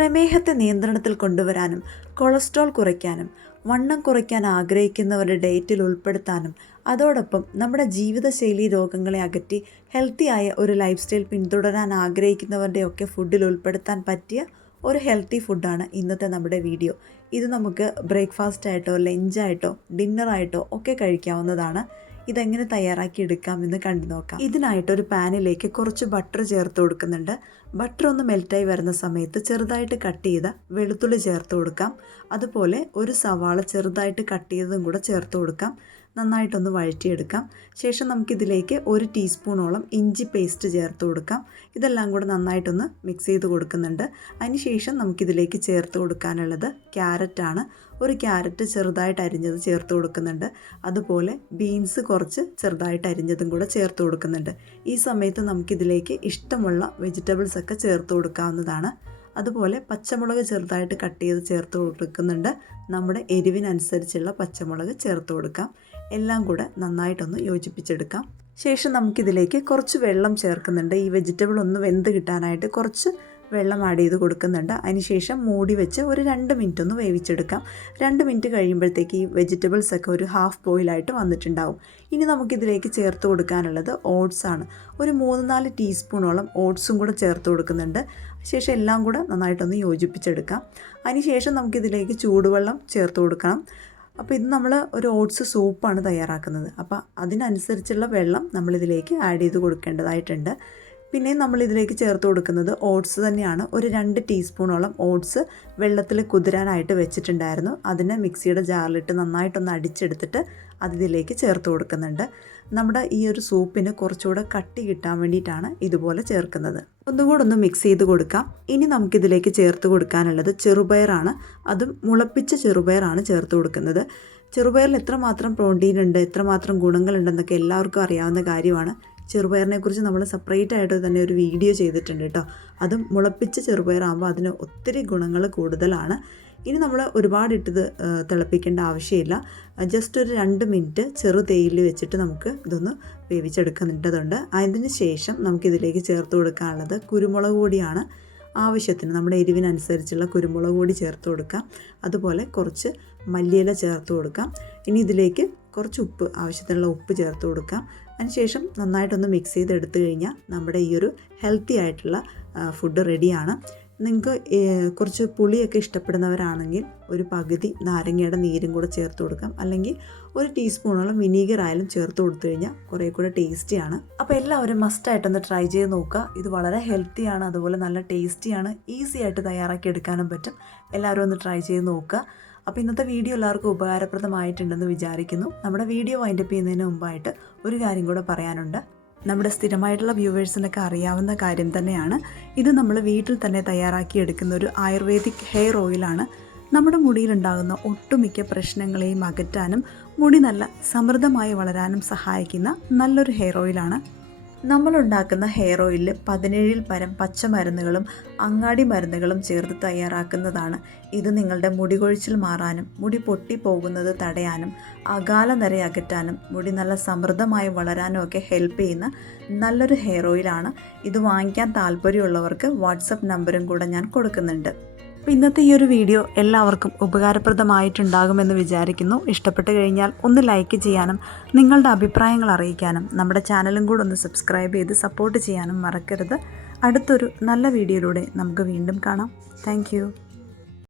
പ്രമേഹത്തെ നിയന്ത്രണത്തിൽ കൊണ്ടുവരാനും കൊളസ്ട്രോൾ കുറയ്ക്കാനും വണ്ണം കുറയ്ക്കാൻ ആഗ്രഹിക്കുന്നവരുടെ ഡയറ്റിൽ ഉൾപ്പെടുത്താനും അതോടൊപ്പം നമ്മുടെ ജീവിതശൈലി രോഗങ്ങളെ അകറ്റി ഹെൽത്തിയായ ഒരു ലൈഫ് സ്റ്റൈൽ പിന്തുടരാൻ ആഗ്രഹിക്കുന്നവരുടെയൊക്കെ ഫുഡിൽ ഉൾപ്പെടുത്താൻ പറ്റിയ ഒരു ഹെൽത്തി ഫുഡാണ് ഇന്നത്തെ നമ്മുടെ വീഡിയോ ഇത് നമുക്ക് ബ്രേക്ക്ഫാസ്റ്റ് ആയിട്ടോ ലഞ്ചായിട്ടോ ഡിന്നറായിട്ടോ ഒക്കെ കഴിക്കാവുന്നതാണ്. ഇതെങ്ങനെ തയ്യാറാക്കി എടുക്കാം എന്ന് കണ്ടു നോക്കാം. ഇതിനായിട്ട് ഒരു പാനിലേക്ക് കുറച്ച് ബട്ടർ ചേർത്ത് കൊടുക്കുന്നുണ്ട്. ബട്ടർ ഒന്ന് മെൽറ്റായി വരുന്ന സമയത്ത് ചെറുതായിട്ട് കട്ട് ചെയ്ത വെളുത്തുള്ളി ചേർത്ത് കൊടുക്കാം. അതുപോലെ ഒരു സവാള ചെറുതായിട്ട് കട്ട് ചെയ്തതും കൂടെ ചേർത്ത് കൊടുക്കാം. നന്നായിട്ടൊന്ന് വഴറ്റിയെടുക്കാം. ശേഷം നമുക്കിതിലേക്ക് ഒരു ടീസ്പൂണോളം ഇഞ്ചി പേസ്റ്റ് ചേർത്ത് കൊടുക്കാം. ഇതെല്ലാം കൂടെ നന്നായിട്ടൊന്ന് മിക്സ് ചെയ്ത് കൊടുക്കുന്നുണ്ട്. അതിനുശേഷം നമുക്കിതിലേക്ക് ചേർത്ത് കൊടുക്കാനുള്ളത് ക്യാരറ്റാണ്. ഒരു ക്യാരറ്റ് ചെറുതായിട്ട് അരിഞ്ഞത് ചേർത്ത് കൊടുക്കുന്നുണ്ട്. അതുപോലെ ബീൻസ് കുറച്ച് ചെറുതായിട്ട് അരിഞ്ഞതും കൂടെ ചേർത്ത് കൊടുക്കുന്നുണ്ട്. ഈ സമയത്ത് നമുക്കിതിലേക്ക് ഇഷ്ടമുള്ള വെജിറ്റബിൾസ് ഒക്കെ ചേർത്ത് കൊടുക്കാവുന്നതാണ്. അതുപോലെ പച്ചമുളക് ചെറുതായിട്ട് കട്ട് ചെയ്ത് ചേർത്ത് കൊടുക്കുന്നുണ്ട്. നമ്മുടെ എരിവിനനുസരിച്ചുള്ള പച്ചമുളക് ചേർത്ത് കൊടുക്കാം. എല്ലാം കൂടെ നന്നായിട്ടൊന്ന് യോജിപ്പിച്ചെടുക്കാം. ശേഷം നമുക്കിതിലേക്ക് കുറച്ച് വെള്ളം ചേർക്കുന്നുണ്ട്. ഈ വെജിറ്റബിൾ ഒന്ന് വെന്ത് കിട്ടാനായിട്ട് കുറച്ച് വെള്ളം ആഡ് ചെയ്ത് കൊടുക്കുന്നുണ്ട്. അതിനുശേഷം മൂടി വെച്ച് ഒരു രണ്ട് മിനിറ്റ് ഒന്ന് വേവിച്ചെടുക്കാം. രണ്ട് മിനിറ്റ് കഴിയുമ്പോഴത്തേക്ക് ഈ വെജിറ്റബിൾസ് ഒക്കെ ഒരു ഹാഫ് ബോയിലായിട്ട് വന്നിട്ടുണ്ടാവും. ഇനി നമുക്കിതിലേക്ക് ചേർത്ത് കൊടുക്കാനുള്ളത് ഓട്സ് ആണ്. ഒരു മൂന്ന് നാല് ടീസ്പൂണോളം ഓട്സും കൂടെ ചേർത്ത് കൊടുക്കുന്നുണ്ട്. ശേഷം എല്ലാം കൂടെ നന്നായിട്ടൊന്ന് യോജിപ്പിച്ചെടുക്കാം. അതിനുശേഷം നമുക്കിതിലേക്ക് ചൂടുവെള്ളം ചേർത്ത് കൊടുക്കണം. അപ്പോൾ ഇത് നമ്മൾ ഒരു ഓട്സ് സൂപ്പാണ് തയ്യാറാക്കുന്നത്. അപ്പോൾ അതിനനുസരിച്ചുള്ള വെള്ളം നമ്മളിതിലേക്ക് ആഡ് ചെയ്ത് കൊടുക്കേണ്ടതായിട്ടുണ്ട്. പിന്നെ നമ്മൾ ഇതിലേക്ക് ചേർത്ത് കൊടുക്കുന്നത് ഓട്സ് തന്നെയാണ്. ഒരു രണ്ട് ടീസ്പൂണോളം ഓട്സ് വെള്ളത്തിൽ കുതിരാനായിട്ട് വെച്ചിട്ടുണ്ടായിരുന്നു. അതിനെ മിക്സിയുടെ ജാറിലിട്ട് നന്നായിട്ടൊന്ന് അടിച്ചെടുത്തിട്ട് അത് ഇതിലേക്ക് ചേർത്ത് കൊടുക്കുന്നുണ്ട്. നമ്മുടെ ഈ ഒരു സൂപ്പിന് കുറച്ചുകൂടെ കട്ടി കിട്ടാൻ വേണ്ടിയിട്ടാണ് ഇതുപോലെ ചേർക്കുന്നത്. ഒന്നുകൂടെ ഒന്ന് മിക്സ് ചെയ്ത് കൊടുക്കാം. ഇനി നമുക്കിതിലേക്ക് ചേർത്ത് കൊടുക്കാനുള്ളത് ചെറുപയറാണ്. അതും മുളപ്പിച്ച ചെറുപയറാണ് ചേർത്ത് കൊടുക്കുന്നത്. ചെറുപയറിൽ എത്രമാത്രം പ്രോട്ടീൻ ഉണ്ട് എത്രമാത്രം ഗുണങ്ങളുണ്ടെന്നൊക്കെ എല്ലാവർക്കും അറിയാവുന്ന കാര്യമാണ്. ചെറുപയറിനെ കുറിച്ച് നമ്മൾ സെപ്പറേറ്റ് ആയിട്ട് തന്നെ ഒരു വീഡിയോ ചെയ്തിട്ടുണ്ട് കേട്ടോ അതും മുളപ്പിച്ച ചെറുപയറാകുമ്പോൾ അതിന് ഒത്തിരി ഗുണങ്ങൾ കൂടുതലാണ്. ഇനി നമ്മൾ ഒരുപാട് ഇട്ടത് തിളപ്പിക്കേണ്ട ആവശ്യമില്ല. ജസ്റ്റ് ഒരു രണ്ട് മിനിറ്റ് ചെറു തേയിൽ വെച്ചിട്ട് നമുക്ക് ഇതൊന്ന് വേവിച്ചെടുക്കേണ്ടതുണ്ട് അതിന് ശേഷം നമുക്കിതിലേക്ക് ചേർത്ത് കൊടുക്കാനുള്ളത് കുരുമുളക് പൊടിയാണ് ആവശ്യത്തിന്. നമ്മുടെ എരിവിനനുസരിച്ചുള്ള കുരുമുളക് പൊടി ചേർത്ത് കൊടുക്കാം. അതുപോലെ കുറച്ച് മല്ലിയില ചേർത്ത് കൊടുക്കാം. ഇനി ഇതിലേക്ക് കുറച്ച് ഉപ്പ് ആവശ്യത്തിനുള്ള ഉപ്പ് ചേർത്ത് കൊടുക്കാം. അതിനുശേഷം നന്നായിട്ടൊന്ന് മിക്സ് ചെയ്ത് എടുത്തു കഴിഞ്ഞാൽ നമ്മുടെ ഈ ഒരു ഹെൽത്തി ആയിട്ടുള്ള ഫുഡ് റെഡിയാണ് നിങ്ങൾക്ക് കുറച്ച് പുളിയൊക്കെ ഇഷ്ടപ്പെടുന്നവരാണെങ്കിൽ ഒരു പകുതി നാരങ്ങയുടെ നീരും കൂടെ ചേർത്ത് കൊടുക്കാം. അല്ലെങ്കിൽ ഒരു ടീസ്പൂണോളം വിനീഗർ ആയാലും ചേർത്ത് കൊടുത്തു കഴിഞ്ഞാൽ കുറേ കൂടെ ടേസ്റ്റിയാണ് അപ്പോൾ എല്ലാവരും മസ്റ്റായിട്ടൊന്ന് ട്രൈ ചെയ്ത് നോക്കുക. ഇത് വളരെ ഹെൽത്തിയാണ് അതുപോലെ നല്ല ടേസ്റ്റിയാണ് ഈസി ആയിട്ട് തയ്യാറാക്കി എടുക്കാനും പറ്റും. എല്ലാവരും ഒന്ന് ട്രൈ ചെയ്ത് നോക്കുക. അപ്പോൾ ഇന്നത്തെ വീഡിയോ എല്ലാവർക്കും ഉപകാരപ്രദമായിട്ടുണ്ടെന്ന് വിചാരിക്കുന്നു. നമ്മുടെ വീഡിയോ വൈൻഡപ്പ് ചെയ്യുന്നതിന് മുമ്പായിട്ട് ഒരു കാര്യം കൂടെ പറയാനുണ്ട്. നമ്മുടെ സ്ഥിരമായിട്ടുള്ള വ്യൂവേഴ്സിനൊക്കെ അറിയാവുന്ന കാര്യം തന്നെയാണ്. ഇത് നമ്മൾ വീട്ടിൽ തന്നെ തയ്യാറാക്കി എടുക്കുന്ന ഒരു ആയുർവേദിക് ഹെയർ ഓയിലാണ് നമ്മുടെ മുടിയിലുണ്ടാകുന്ന ഒട്ടുമിക്ക പ്രശ്നങ്ങളെയും അകറ്റാനും മുടി നല്ല സമൃദ്ധമായി വളരാനും സഹായിക്കുന്ന നല്ലൊരു ഹെയർ ഓയിലാണ് നമ്മളുണ്ടാക്കുന്ന ഹെയർ ഓയിലിൽ പതിനേഴിൽ പരം പച്ചമരുന്നുകളും അങ്ങാടി മരുന്നുകളും ചേർത്ത് തയ്യാറാക്കുന്നതാണ്. ഇത് നിങ്ങളുടെ മുടി കൊഴിച്ചിൽ മാറാനും മുടി പൊട്ടിപ്പോകുന്നത് തടയാനും അകാല നിര അകറ്റാനും മുടി നല്ല സമൃദ്ധമായി വളരാനും ഒക്കെ ഹെൽപ്പ് ചെയ്യുന്ന നല്ലൊരു ഹെയർ ഓയിലാണ് ഇത് വാങ്ങിക്കാൻ താല്പര്യമുള്ളവർക്ക് വാട്സപ്പ് നമ്പറും കൂടെ ഞാൻ കൊടുക്കുന്നുണ്ട്. അപ്പോൾ ഇന്നത്തെ ഈ ഒരു വീഡിയോ എല്ലാവർക്കും ഉപകാരപ്രദമായിട്ടുണ്ടാകുമെന്ന് വിചാരിക്കുന്നു. ഇഷ്ടപ്പെട്ട് കഴിഞ്ഞാൽ ഒന്ന് ലൈക്ക് ചെയ്യാനും നിങ്ങളുടെ അഭിപ്രായങ്ങൾ അറിയിക്കാനും നമ്മുടെ ചാനലും കൂടെ ഒന്ന് സബ്സ്ക്രൈബ് ചെയ്ത് സപ്പോർട്ട് ചെയ്യാനും മറക്കരുത്. അടുത്തൊരു നല്ല വീഡിയോയിലൂടെ നമുക്ക് വീണ്ടും കാണാം. താങ്ക്